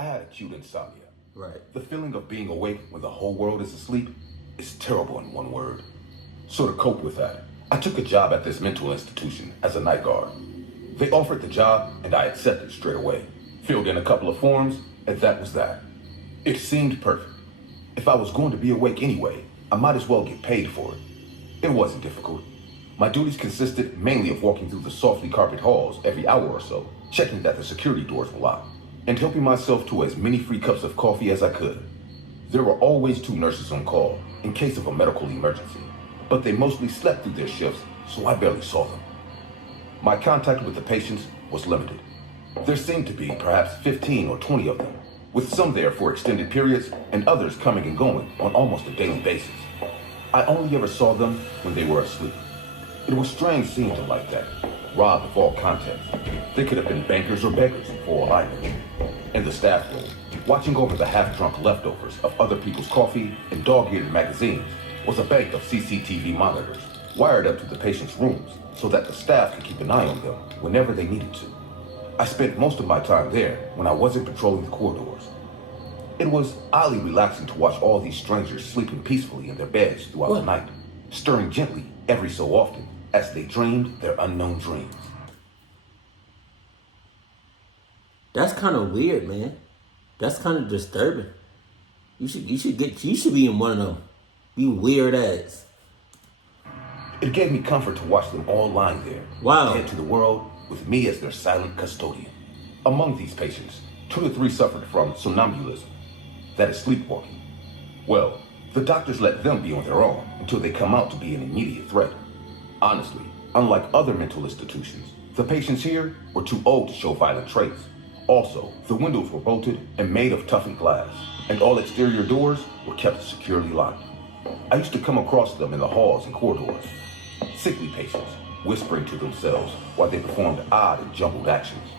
I had acute insomnia. Right. The feeling of being awake when the whole world is asleep is terrible in one word. So to cope with that, I took a job at this mental institution as a night guard. They offered the job and I accepted straight away. Filled in a couple of forms and that was that. It seemed perfect. If I was going to be awake anyway, I might as well get paid for it. It wasn't difficult. My duties consisted mainly of walking through the softly carpeted halls every hour or so, checking that the security doors were locked, and helping myself to as many free cups of coffee as I could. There were always 2 nurses on call in case of a medical emergency, but they mostly slept through their shifts, so I barely saw them. My contact with the patients was limited. There seemed to be perhaps 15 or 20 of them, with some there for extended periods and others coming and going on almost a daily basis. I only ever saw them when they were asleep. It was strange seeing them like that, robbed of all context. They could have been bankers or beggars, for all I knew. In the staff room, watching over the half-drunk leftovers of other people's coffee and dog-eared magazines was a bank of CCTV monitors wired up to the patients' rooms so that the staff could keep an eye on them whenever they needed to. I spent most of my time there when I wasn't patrolling the corridors. It was oddly relaxing to watch all these strangers sleeping peacefully in their beds throughout the night, stirring gently every so often as they dreamed their unknown dreams. That's kind of weird, man. That's kind of disturbing. You should be in one of them. You weird ass. It gave me comfort to watch them all lying there, dead to the world, with me as their silent custodian. Among these patients, 2 to 3 suffered from somnambulism, that is sleepwalking. Well, the doctors let them be on their own until they come out to be an immediate threat. Honestly, unlike other mental institutions, the patients here were too old to show violent traits. Also, the windows were bolted and made of toughened glass, and all exterior doors were kept securely locked. I used to come across them in the halls and corridors. Sickly patients, whispering to themselves while they performed odd and jumbled actions.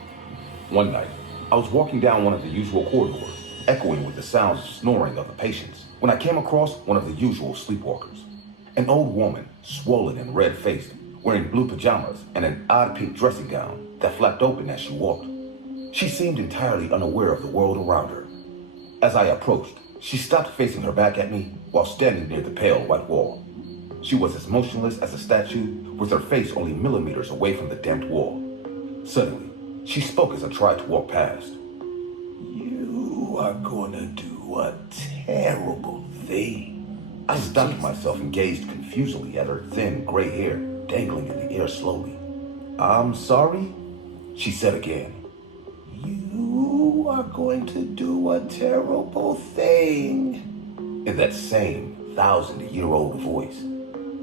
One night, I was walking down one of the usual corridors, echoing with the sounds of snoring of the patients, when I came across one of the usual sleepwalkers. An old woman, swollen and red-faced, wearing blue pajamas and an odd pink dressing gown that flapped open as she walked. She seemed entirely unaware of the world around her. As I approached, she stopped facing her back at me while standing near the pale white wall. She was as motionless as a statue, with her face only millimeters away from the damped wall. Suddenly, she spoke as I tried to walk past. You are gonna do a terrible thing. I stopped myself and gazed confusedly at her thin gray hair dangling in the air slowly. I'm sorry, she said again. You are going to do a terrible thing. In that same 1,000-year-old voice.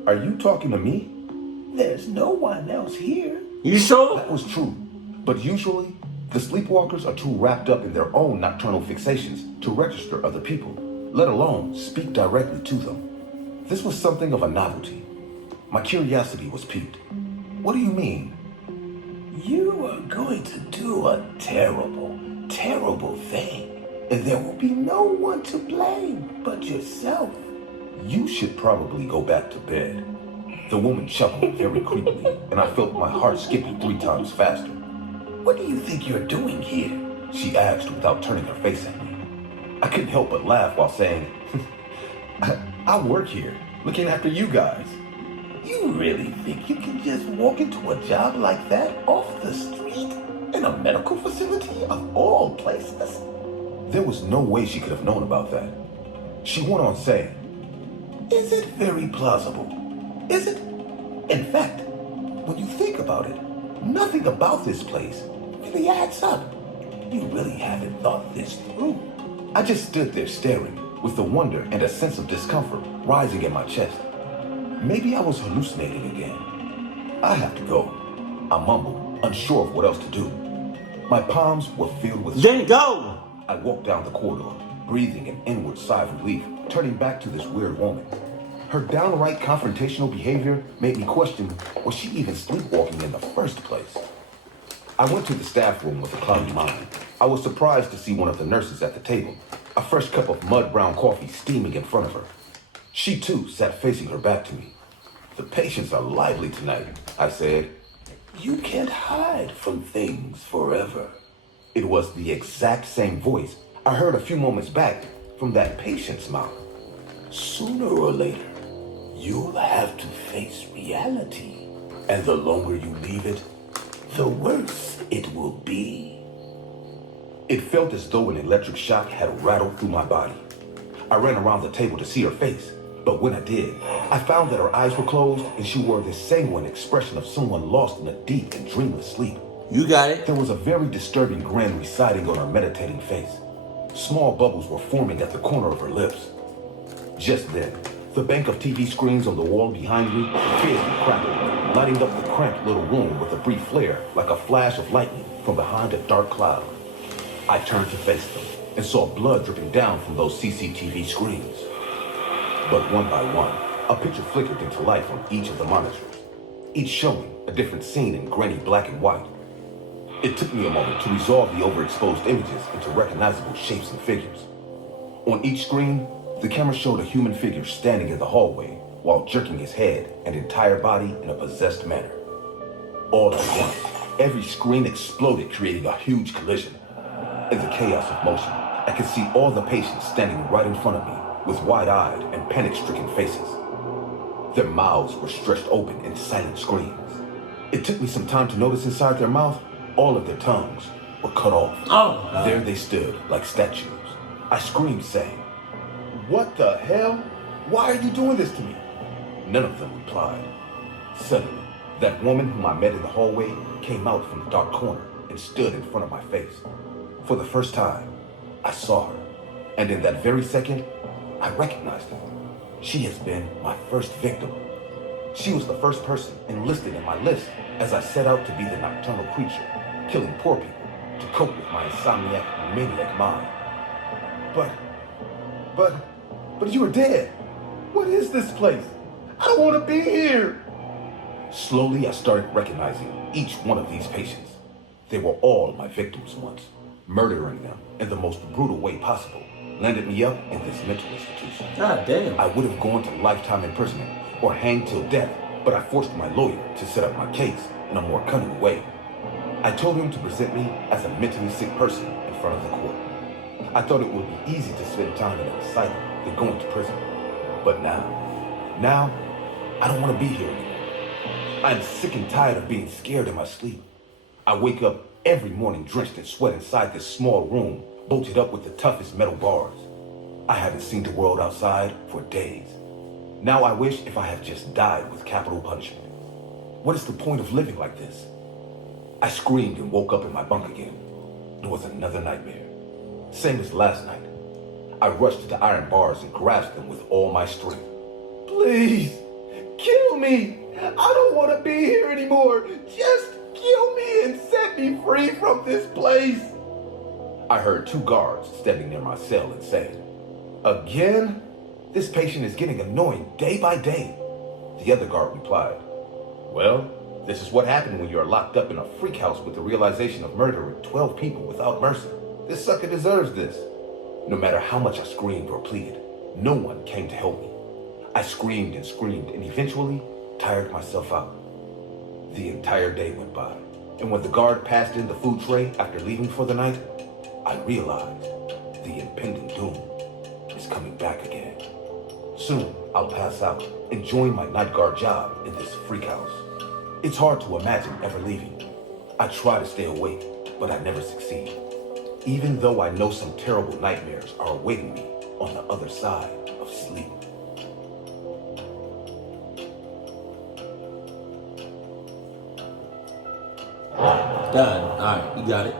Are you talking to me? There's no one else here. You sure? That was true. But usually, the sleepwalkers are too wrapped up in their own nocturnal fixations to register other people, let alone speak directly to them. This was something of a novelty. My curiosity was piqued. What do you mean? You are going to do a terrible, terrible thing, and there will be no one to blame but yourself. You should probably go back to bed. The woman chuckled very creepily, and I felt my heart skipping 3 times faster. What do you think you're doing here? She asked without turning her face at me. I couldn't help but laugh while saying, I work here, looking after you guys. You really think you can just walk into a job like that off the street in a medical facility of all places? There was no way she could have known about that. She went on saying, Is it very plausible? Is it? In fact, when you think about it, nothing about this place really adds up. You really haven't thought this through. I just stood there staring, with the wonder and a sense of discomfort rising in my chest. Maybe I was hallucinating again. I have to go, I mumbled, unsure of what else to do. My palms were filled with Then go! I walked down the corridor, breathing an inward sigh of relief, turning back to this weird woman. Her downright confrontational behavior made me question, was she even sleepwalking in the first place? I went to the staff room with a cloudy mind. I was surprised to see one of the nurses at the table, a fresh cup of mud-brown coffee steaming in front of her. She too sat facing her back to me. The patients are lively tonight, I said. You can't hide from things forever. It was the exact same voice I heard a few moments back from that patient's mouth. Sooner or later, you'll have to face reality. And the longer you leave it, the worse it will be. It felt as though an electric shock had rattled through my body. I ran around the table to see her face, but when I did, I found that her eyes were closed and she wore this sanguine expression of someone lost in a deep and dreamless sleep. You got it. There was a very disturbing grin residing on her meditating face. Small bubbles were forming at the corner of her lips. Just then, the bank of TV screens on the wall behind me fiercely crackled, lighting up the cramped little room with a brief flare like a flash of lightning from behind a dark cloud. I turned to face them and saw blood dripping down from those CCTV screens. But one by one, a picture flickered into life on each of the monitors, each showing a different scene in grainy black and white. It took me a moment to resolve the overexposed images into recognizable shapes and figures. On each screen, the camera showed a human figure standing in the hallway while jerking his head and entire body in a possessed manner. All at once, every screen exploded, creating a huge collision. In the chaos of motion, I could see all the patients standing right in front of me with wide-eyed and panic-stricken faces. Their mouths were stretched open in silent screams. It took me some time to notice inside their mouth, all of their tongues were cut off. Oh. There they stood like statues. I screamed, saying, "What the hell? Why are you doing this to me?" None of them replied. Suddenly, that woman whom I met in the hallway came out from the dark corner and stood in front of my face. For the first time, I saw her, and in that very second, I recognized her. She has been my first victim. She was the first person enlisted in my list as I set out to be the nocturnal creature, killing poor people to cope with my insomniac maniac mind. But you were dead. What is this place? I don't want to be here. Slowly, I started recognizing each one of these patients. They were all my victims once. Murdering them in the most brutal way possible landed me up in this mental institution. God damn. I would have gone to lifetime imprisonment or hanged till death, but I forced my lawyer to set up my case in a more cunning way. I told him to present me as a mentally sick person in front of the court. I thought it would be easy to spend time in an asylum than going to prison. But now, I don't want to be here anymore. I'm sick and tired of being scared in my sleep. I wake up every morning drenched in sweat inside this small room, bolted up with the toughest metal bars. I haven't seen the world outside for days. Now I wish if I had just died with capital punishment. What is the point of living like this? I screamed and woke up in my bunk again. It was another nightmare. Same as last night. I rushed to the iron bars and grasped them with all my strength. Please, kill me. I don't want to be here anymore. Just kill me and set me free from this place. I heard two guards standing near my cell and saying, "Again? This patient is getting annoying day by day." The other guard replied, "Well, this is what happened when you are locked up in a freak house with the realization of murdering 12 people without mercy. This sucker deserves this." No matter how much I screamed or pleaded, no one came to help me. I screamed and eventually tired myself out. The entire day went by, and when the guard passed in the food tray after leaving for the night, I realized the impending doom is coming back again. Soon, I'll pass out and join my night guard job in this freak house. It's hard to imagine ever leaving. I try to stay awake, but I never succeed. Even though I know some terrible nightmares are awaiting me on the other side of sleep. Done. Alright, you got it.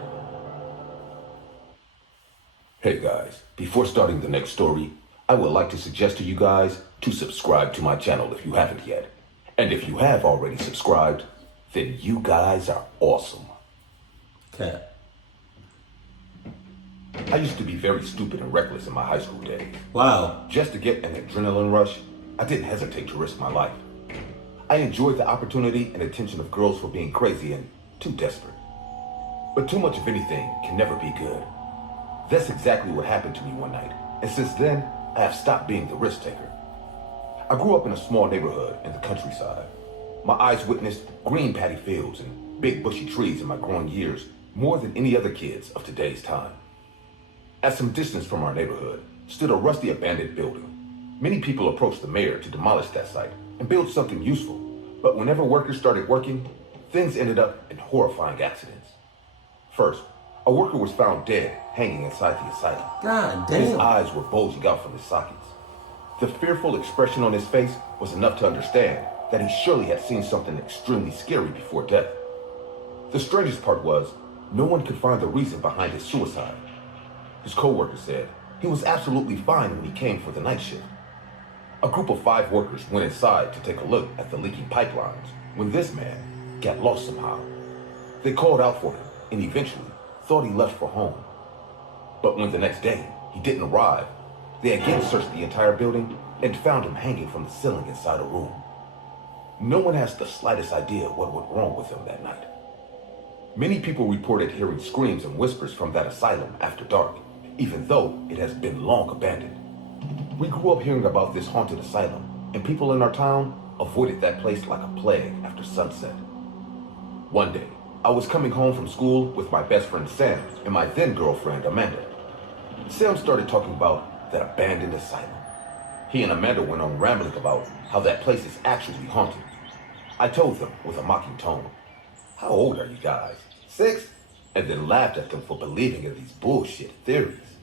Hey guys, before starting the next story, I would like to suggest to you guys to subscribe to my channel if you haven't yet. And if you have already subscribed, then you guys are awesome. Okay. I used to be very stupid and reckless in my high school days. Wow. Just to get an adrenaline rush, I didn't hesitate to risk my life. I enjoyed the opportunity and attention of girls for being crazy and too desperate. But too much of anything can never be good. That's exactly what happened to me one night, and since then, I have stopped being the risk taker. I grew up in a small neighborhood in the countryside. My eyes witnessed green paddy fields and big bushy trees in my growing years more than any other kids of today's time. At some distance from our neighborhood stood a rusty abandoned building. Many people approached the mayor to demolish that site and build something useful, but whenever workers started working, things ended up in horrifying accidents. First, a worker was found dead hanging inside the asylum. God damn. His eyes were bulging out from his sockets. The fearful expression on his face was enough to understand that he surely had seen something extremely scary before death. The strangest part was, no one could find the reason behind his suicide. His co-worker said he was absolutely fine when he came for the night shift. A group of 5 workers went inside to take a look at the leaking pipelines when this man got lost somehow. They called out for him and eventually thought he left for home. But when the next day he didn't arrive, they again searched the entire building and found him hanging from the ceiling inside a room. No one has the slightest idea what went wrong with him that night. Many people reported hearing screams and whispers from that asylum after dark, even though it has been long abandoned. We grew up hearing about this haunted asylum, and people in our town avoided that place like a plague after sunset. One day, I was coming home from school with my best friend Sam and my then girlfriend Amanda. Sam started talking about that abandoned asylum. He and Amanda went on rambling about how that place is actually haunted. I told them with a mocking tone, "How old are you guys? 6?" And then laughed at them for believing in these bullshit theories.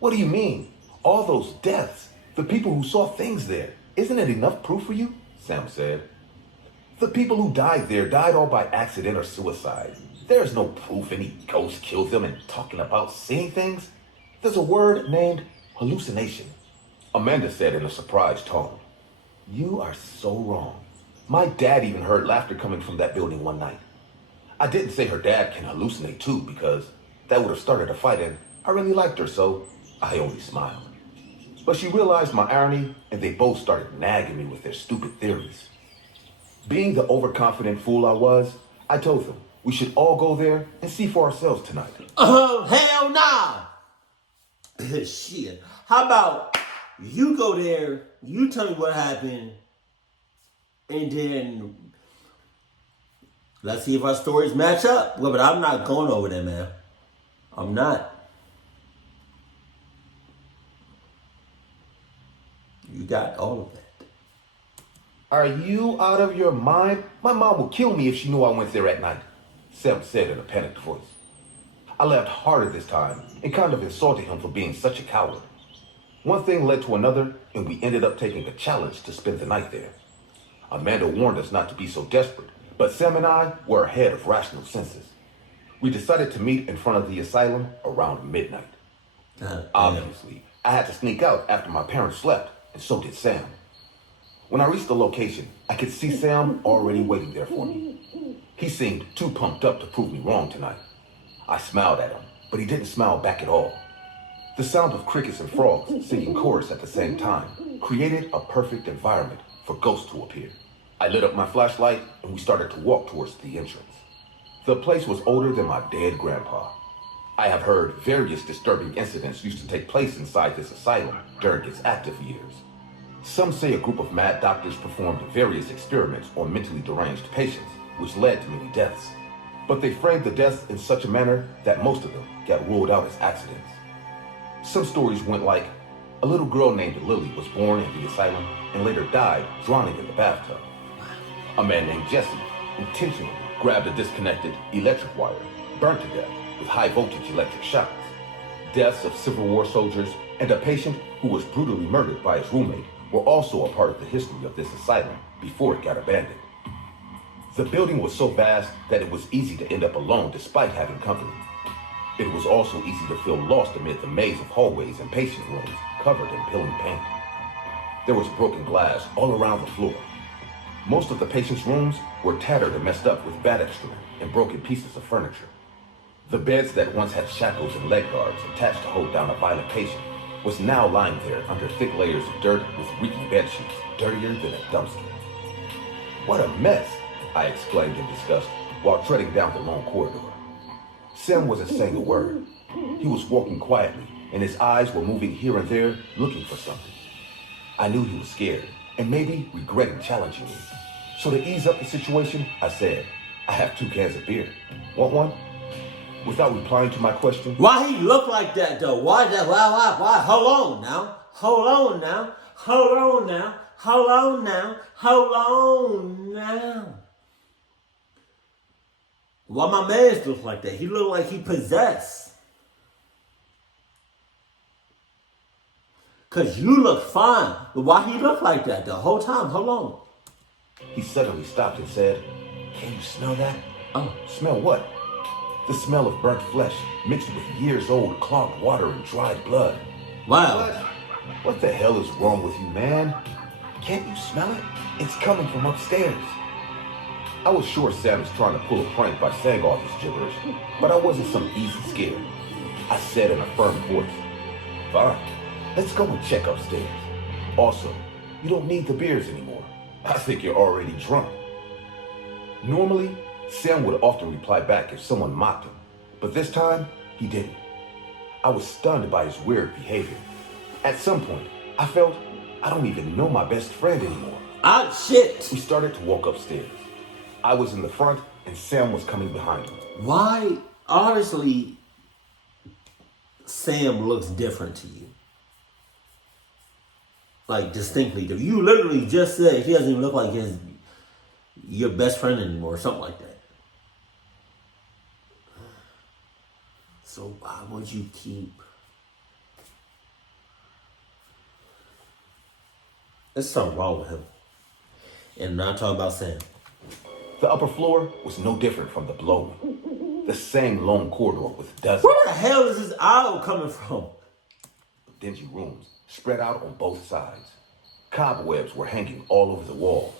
"What do you mean? All those deaths, the people who saw things there, isn't it enough proof for you?" Sam said. "The people who died there died all by accident or suicide. There's no proof any ghost killed them, and talking about seeing things, there's a word named hallucination." Amanda said in a surprised tone, "You are so wrong. My dad even heard laughter coming from that building one night." I didn't say her dad can hallucinate too, because that would have started a fight, and I really liked her, so I only smiled. But she realized my irony, and they both started nagging me with their stupid theories. Being the overconfident fool I was, I told them we should all go there and see for ourselves tonight. Hell nah. Shit. How about you go there, you tell me what happened, and then let's see if our stories match up. Well, but I'm not going over there, man. I'm not. You got all of that. "Are you out of your mind? My mom would kill me if she knew I went there at night," Sam said in a panicked voice. I laughed harder this time and kind of insulted him for being such a coward. One thing led to another, and we ended up taking a challenge to spend the night there. Amanda warned us not to be so desperate, but Sam and I were ahead of rational senses. We decided to meet in front of the asylum around midnight. Obviously, I had to sneak out after my parents slept, and so did Sam. When I reached the location, I could see Sam already waiting there for me. He seemed too pumped up to prove me wrong tonight. I smiled at him, but he didn't smile back at all. The sound of crickets and frogs singing chorus at the same time created a perfect environment for ghosts to appear. I lit up my flashlight and we started to walk towards the entrance. The place was older than my dead grandpa. I have heard various disturbing incidents used to take place inside this asylum during its active years. Some say a group of mad doctors performed various experiments on mentally deranged patients, which led to many deaths. But they framed the deaths in such a manner that most of them got ruled out as accidents. Some stories went like, a little girl named Lily was born in the asylum and later died drowning in the bathtub. A man named Jesse intentionally grabbed a disconnected electric wire, burnt to death with high voltage electric shocks. Deaths of Civil War soldiers and a patient who was brutally murdered by his roommate were also a part of the history of this asylum before it got abandoned. The building was so vast that it was easy to end up alone despite having company. It was also easy to feel lost amid the maze of hallways and patient rooms covered in peeling paint. There was broken glass all around the floor. Most of the patients' rooms were tattered and messed up with bad excrement and broken pieces of furniture. The beds that once had shackles and leg guards attached to hold down a violent patient was now lying there under thick layers of dirt with reeking bed sheets, dirtier than a dumpster. "What a mess," I exclaimed in disgust while treading down the long corridor. Sam wasn't saying a word. He was walking quietly, and his eyes were moving here and there, looking for something. I knew he was scared, and maybe regretting challenging me. So to ease up the situation, I said, "I have 2 cans of beer. Want one?" Without replying to my question, Why he look like that though? Why that? Why? Hold on now. Hold on now. Hold on now. Hold on now. Hold on now. Why my man look like that? He look like he possessed. Cause you look fine, but why he look like that the whole time? Hold on. he suddenly stopped and said, "Can you smell that?" Oh, Smell what? The smell of burnt flesh mixed with years-old clogged water and dried blood. wow. What the hell is wrong with you, man? Can't you smell it? It's coming from upstairs. I was sure Sam was trying to pull a prank by saying all this gibberish, but I wasn't some easy scared. I said in a firm voice, "Fine, let's go and check upstairs. Also, you don't need the beers anymore. I think you're already drunk." Normally, Sam would often reply back if someone mocked him, but this time, he didn't. I was stunned by his weird behavior. At some point, I felt I don't even know my best friend anymore. Ah, shit. We started to walk upstairs. I was in the front and Sam was coming behind me. Why, honestly, Sam looks different to you? Like, distinctly different. You literally just said he doesn't even look like your best friend anymore or something like that. So why would you keep... There's something wrong with him. And I'm not talking about Sam. The upper floor was no different from the below one. The same long corridor with dozens Where the hell is this aisle coming from? of dingy rooms spread out on both sides. Cobwebs were hanging all over the walls.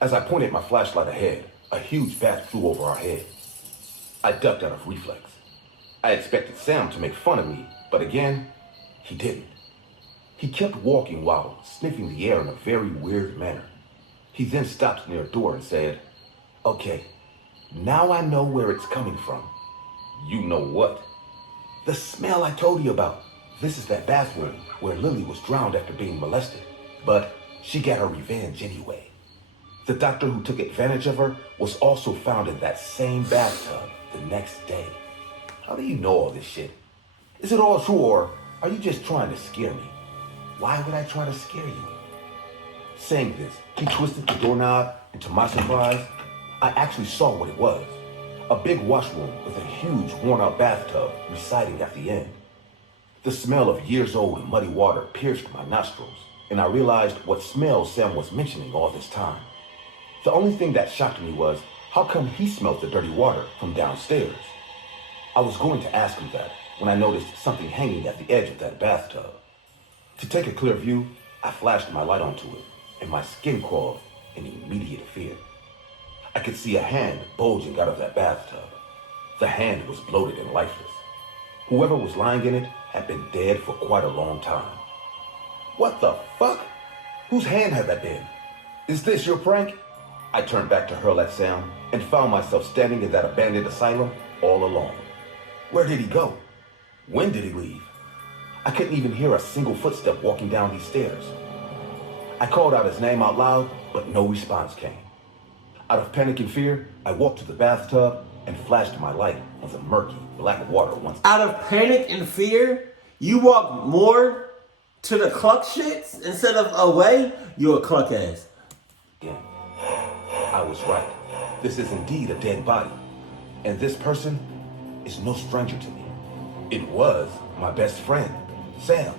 As I pointed my flashlight ahead, a huge bat flew over our head. I ducked out of reflex. I expected Sam to make fun of me, but again, he didn't. He kept walking while sniffing the air in a very weird manner. He then stopped near a door and said, "Okay, now I know where it's coming from." "You know what?" "The smell I told you about. This is that bathroom where Lily was drowned after being molested. But she got her revenge anyway. The doctor who took advantage of her was also found in that same bathtub the next day." How do you know all this shit? Is it all true, or are you just trying to scare me? Why would I try to scare you? Saying this, he twisted the doorknob, and to my surprise, I actually saw what it was. A big washroom with a huge worn-out bathtub residing at the end. The smell of years-old muddy water pierced my nostrils, and I realized what smell Sam was mentioning all this time. The only thing that shocked me was, how come he smelled the dirty water from downstairs? I was going to ask him that when I noticed something hanging at the edge of that bathtub. To take a clear view, I flashed my light onto it, and my skin crawled in immediate fear. I could see a hand bulging out of that bathtub. The hand was bloated and lifeless. Whoever was lying in it had been dead for quite a long time. What the fuck? Whose hand had that been? Is this your prank? I turned back to hurl at Sam and found myself standing in that abandoned asylum all alone. Where did he go? When did he leave? I couldn't even hear a single footstep walking down these stairs. I called out his name out loud, but no response came. Out of panic and fear, I walked to the bathtub and flashed my light on the murky black water once. Out of panic and fear, you walk more to the cluck shits instead of away? You're a cluck ass. Again. I was right. This is indeed a dead body. And this person is no stranger to me. It was my best friend, Sam.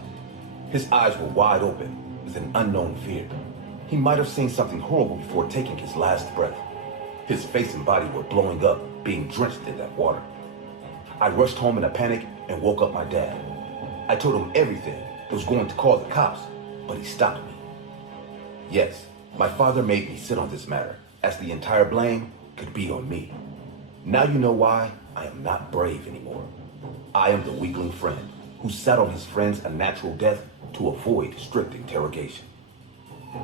His eyes were wide open with an unknown fear. He might have seen something horrible before taking his last breath. His face and body were blowing up, being drenched in that water. I rushed home in a panic and woke up my dad. I told him everything. I was going to call the cops, but he stopped me. Yes, my father made me sit on this matter, as the entire blame could be on me. Now you know why I am not brave anymore. I am the weakling friend who sat on his friend's unnatural death to avoid strict interrogation.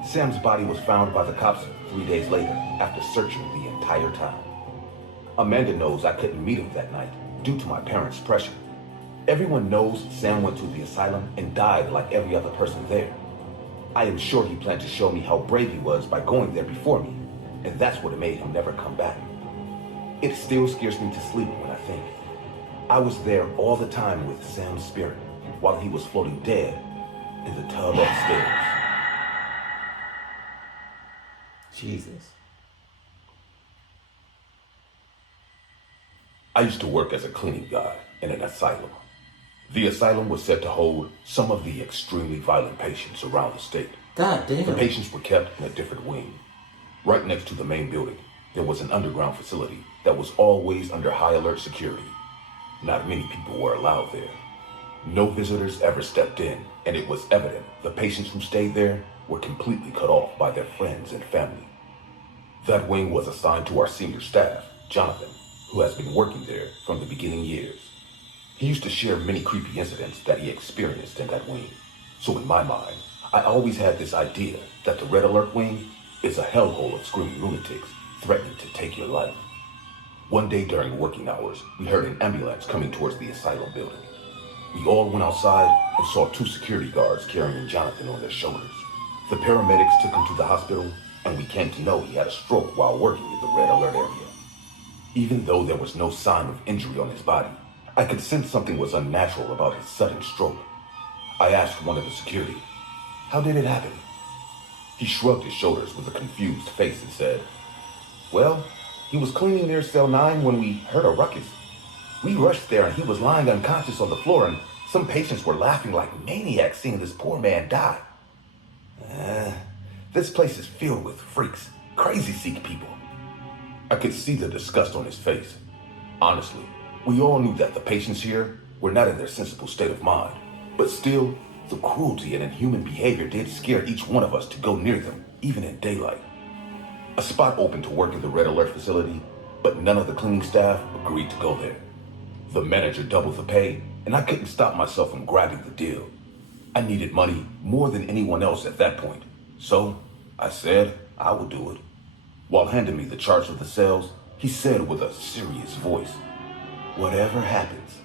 Sam's body was found by the cops 3 days later after searching the entire town. Amanda knows I couldn't meet him that night due to my parents' pressure. Everyone knows Sam went to the asylum and died like every other person there. I am sure he planned to show me how brave he was by going there before me, and that's what made him never come back. It still scares me to sleep when I think. I was there all the time with Sam's spirit while he was floating dead in the tub upstairs. Jesus. I used to work as a cleaning guy in an asylum. The asylum was said to hold some of the extremely violent patients around the state. God damn. The patients were kept in a different wing. Right next to the main building, there was an underground facility that was always under high alert security. Not many people were allowed there. No visitors ever stepped in, and it was evident the patients who stayed there were completely cut off by their friends and family. That wing was assigned to our senior staff, Jonathan, who has been working there from the beginning years. He used to share many creepy incidents that he experienced in that wing. So in my mind, I always had this idea that the Red Alert wing is a hellhole of screaming lunatics threatening to take your life. One day during working hours, we heard an ambulance coming towards the asylum building. We all went outside and saw 2 security guards carrying Jonathan on their shoulders. The paramedics took him to the hospital, and we came to know he had a stroke while working in the Red Alert area. Even though there was no sign of injury on his body, I could sense something was unnatural about his sudden stroke. I asked one of the security, "How did it happen?" He shrugged his shoulders with a confused face and said, "Well, he was cleaning near cell 9 when we heard a ruckus. We rushed there and he was lying unconscious on the floor, and some patients were laughing like maniacs seeing this poor man die. This place is filled with freaks, crazy Sikh people." I could see the disgust on his face. Honestly, we all knew that the patients here were not in their sensible state of mind, but still, the cruelty and inhuman behavior did scare each one of us to go near them, even in daylight. A spot opened to work in the Red Alert facility, but none of the cleaning staff agreed to go there. The manager doubled the pay, and I couldn't stop myself from grabbing the deal. I needed money more than anyone else at that point, so I said I would do it. While handing me the charts of the cells, he said with a serious voice, "Whatever happens,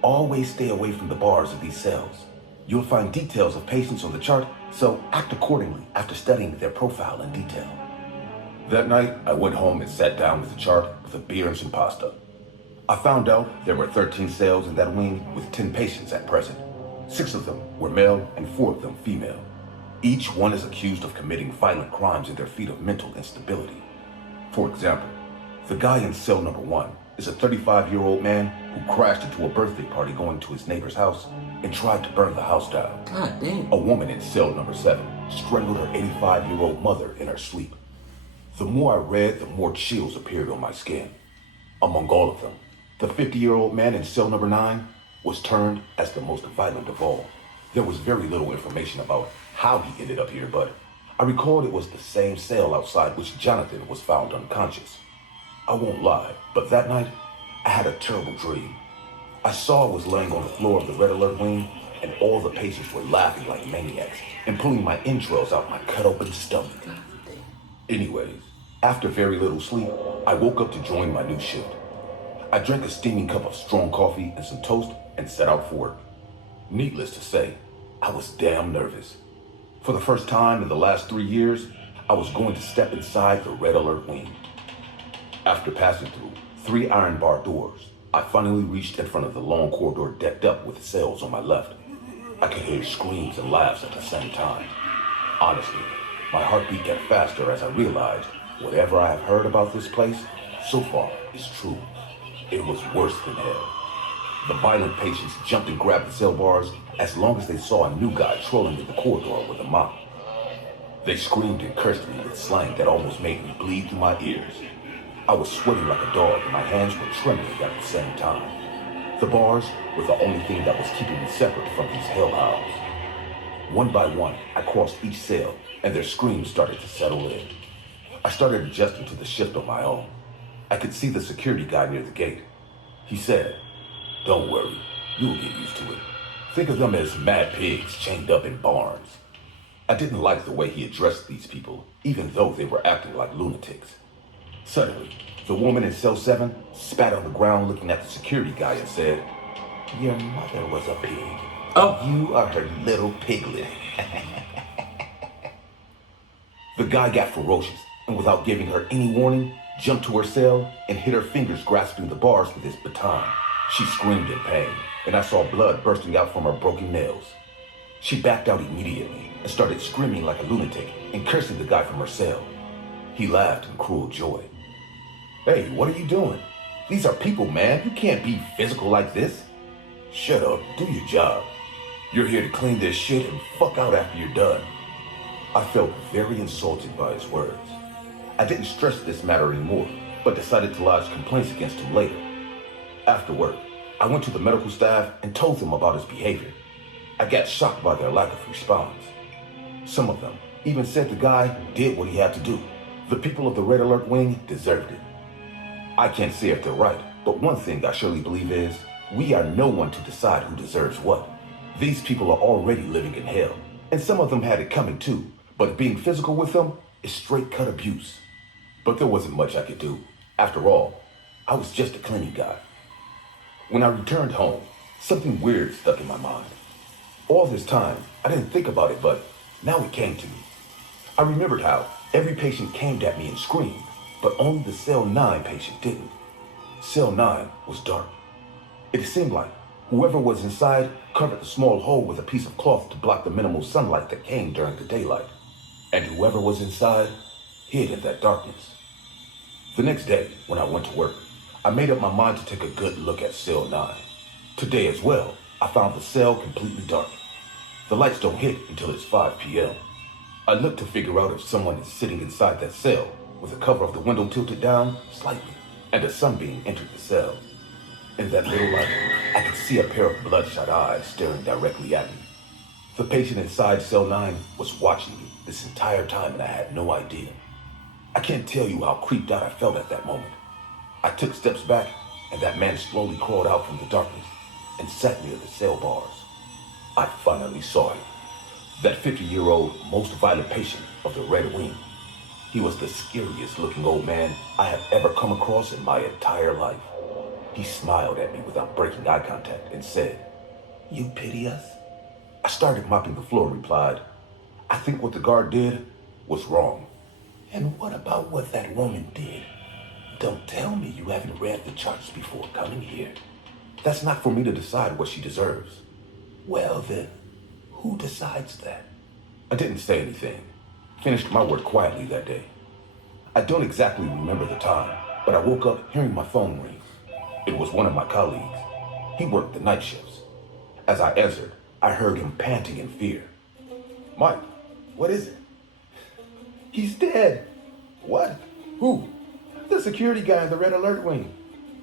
always stay away from the bars of these cells. You'll find details of patients on the chart, so act accordingly after studying their profile in detail." That night, I went home and sat down with the chart with a beer and some pasta. I found out there were 13 cells in that wing with 10 patients at present. 6 of them were male and 4 of them female. Each one is accused of committing violent crimes in their feat of mental instability. For example, the guy in cell number 1 is a 35-year-old man who crashed into a birthday party going to his neighbor's house and tried to burn the house down. God damn. A woman in cell number 7 strangled her 85-year-old mother in her sleep. The more I read, the more chills appeared on my skin. Among all of them, the 50-year-old man in cell number 9 was termed as the most violent of all. There was very little information about how he ended up here, but I recalled it was the same cell outside which Jonathan was found unconscious. I won't lie, but that night, I had a terrible dream. I saw I was laying on the floor of the Red Alert wing, and all the patients were laughing like maniacs and pulling my entrails out my cut-open stomach. Anyways, after very little sleep, I woke up to join my new shift. I drank a steaming cup of strong coffee and some toast and set out for work. Needless to say, I was damn nervous. For the first time in the last 3 years, I was going to step inside the Red Alert wing. After passing through 3 iron bar doors, I finally reached in front of the long corridor decked up with cells on my left. I could hear screams and laughs at the same time. Honestly, my heartbeat got faster as I realized whatever I have heard about this place so far is true. It was worse than hell. The violent patients jumped and grabbed the cell bars as long as they saw a new guy trolling in the corridor with a mop. They screamed and cursed me with slang that almost made me bleed through my ears. I was sweating like a dog and my hands were trembling at the same time. The bars were the only thing that was keeping me separate from these hellhounds. One by one, I crossed each cell and their screams started to settle in. I started adjusting to the shift on my own. I could see the security guy near the gate. He said, "Don't worry, you'll get used to it. Think of them as mad pigs chained up in barns." I didn't like the way he addressed these people, even though they were acting like lunatics. Suddenly, the woman in cell 7 spat on the ground looking at the security guy and said, "Your mother was a pig. Oh. You are her little piglet." The guy got ferocious, and without giving her any warning, jumped to her cell and hit her fingers grasping the bars with his baton. She screamed in pain, and I saw blood bursting out from her broken nails. She backed out immediately and started screaming like a lunatic and cursing the guy from her cell. He laughed in cruel joy. Hey, what are you doing? These are people, man. You can't be physical like this. Shut up, do your job. You're here to clean this shit and fuck out after you're done. I felt very insulted by his words. I didn't stress this matter anymore, but decided to lodge complaints against him later. After work, I went to the medical staff and told them about his behavior. I got shocked by their lack of response. Some of them even said the guy did what he had to do. The people of the Red Alert Wing deserved it. I can't say if they're right, but one thing I surely believe is, we are no one to decide who deserves what. These people are already living in hell, and some of them had it coming too, but being physical with them is straight cut abuse. But there wasn't much I could do. After all, I was just a cleaning guy. When I returned home, something weird stuck in my mind. All this time, I didn't think about it, but now it came to me. I remembered how every patient came at me and screamed, but only the Cell 9 patient didn't. Cell 9 was dark. It seemed like whoever was inside covered the small hole with a piece of cloth to block the minimal sunlight that came during the daylight. And whoever was inside hid in that darkness. The next day, when I went to work, I made up my mind to take a good look at Cell 9. Today as well, I found the cell completely dark. The lights don't hit until it's 5 p.m. I looked to figure out if someone is sitting inside that cell with the cover of the window tilted down slightly and a sunbeam entered the cell. In that little light, I could see a pair of bloodshot eyes staring directly at me. The patient inside Cell 9 was watching me this entire time and I had no idea. I can't tell you how creeped out I felt at that moment. I took steps back and that man slowly crawled out from the darkness and sat near the cell bars. I finally saw him. That 50-year-old, most violent patient of the Red Wing. He was the scariest looking old man I have ever come across in my entire life. He smiled at me without breaking eye contact and said, "You pity us?" I started mopping the floor and replied, "I think what the guard did was wrong." And what about what that woman did? Don't tell me you haven't read the charts before coming here. That's not for me to decide what she deserves. Well then, who decides that? I didn't say anything. Finished my work quietly that day. I don't exactly remember the time, but I woke up hearing my phone ring. It was one of my colleagues. He worked the night shifts. As I answered, I heard him panting in fear. "Mike, what is it?" "He's dead." "What? Who?" "The security guy in the Red Alert Wing.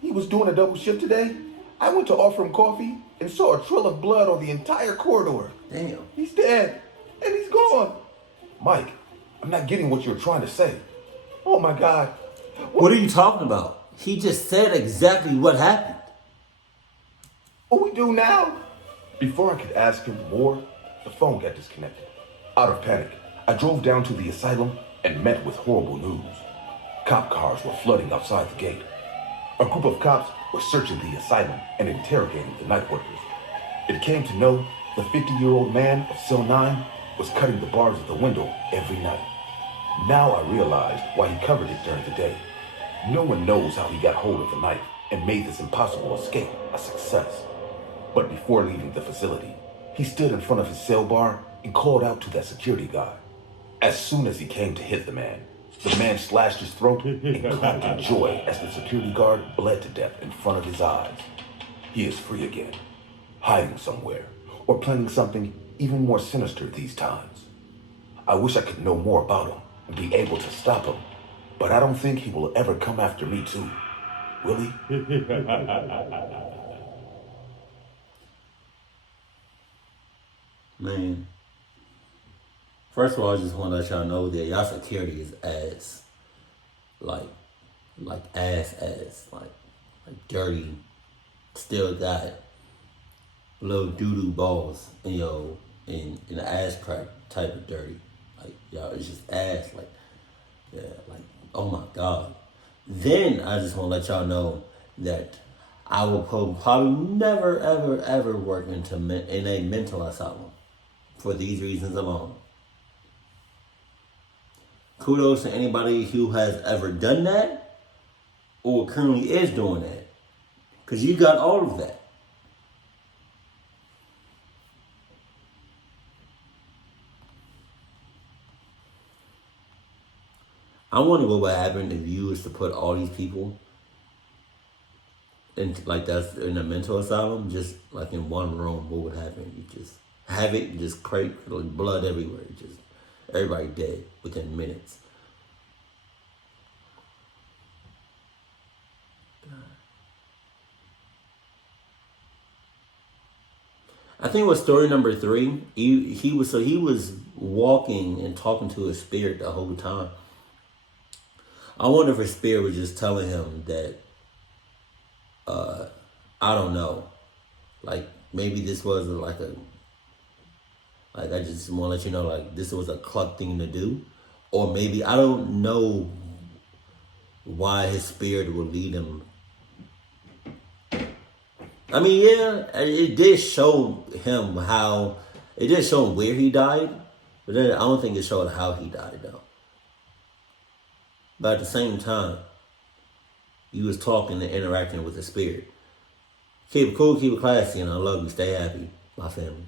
He was doing a double shift today. I went to offer him coffee and saw a trail of blood on the entire corridor. Damn. He's dead, and he's gone." "Mike, I'm not getting what you're trying to say." "Oh my God." What are you talking about? He just said exactly what happened. "What we do now?" Before I could ask him more, the phone got disconnected. Out of panic, I drove down to the asylum and met with horrible news. Cop cars were flooding outside the gate. A group of cops were searching the asylum and interrogating the night workers. It came to know the 50-year-old man of Cell 9 was cutting the bars of the window every night. Now I realized why he covered it during the day. No one knows how he got hold of the knife and made this impossible escape a success. But before leaving the facility, he stood in front of his cell bar and called out to that security guy. As soon as he came to hit the man slashed his throat and clapped in joy as the security guard bled to death in front of his eyes. He is free again, hiding somewhere, or planning something even more sinister these times. I wish I could know more about him and be able to stop him, but I don't think he will ever come after me too. Will he? Man. First of all, I just want to let y'all know that y'all security is ass. Like ass. Like dirty. Still got little doo-doo balls in the ass crack type of dirty. Like, y'all, it's just ass. Like, yeah, like, oh my God. Then I just want to let y'all know that I will probably never, ever, ever work in a mental asylum for these reasons alone. Kudos to anybody who has ever done that or currently is doing that. Because you got all of that. I wonder what would happen if you was to put all these people in, like, that's in a mental asylum, just like in one room. What would happen? You just have it, just create like blood everywhere, just everybody dead within minutes. I think it was story number 3. He was walking and talking to his spirit the whole time. I wonder if his spirit was just telling him that, I don't know, like maybe this was like I just want to let you know, like this was a cluck thing to do, or maybe I don't know why his spirit would lead him. I mean, yeah, it did show him where he died, but then I don't think it showed how he died though. But at the same time, you was talking and interacting with the spirit. Keep it cool, keep it classy, and I love you. Stay happy, my family.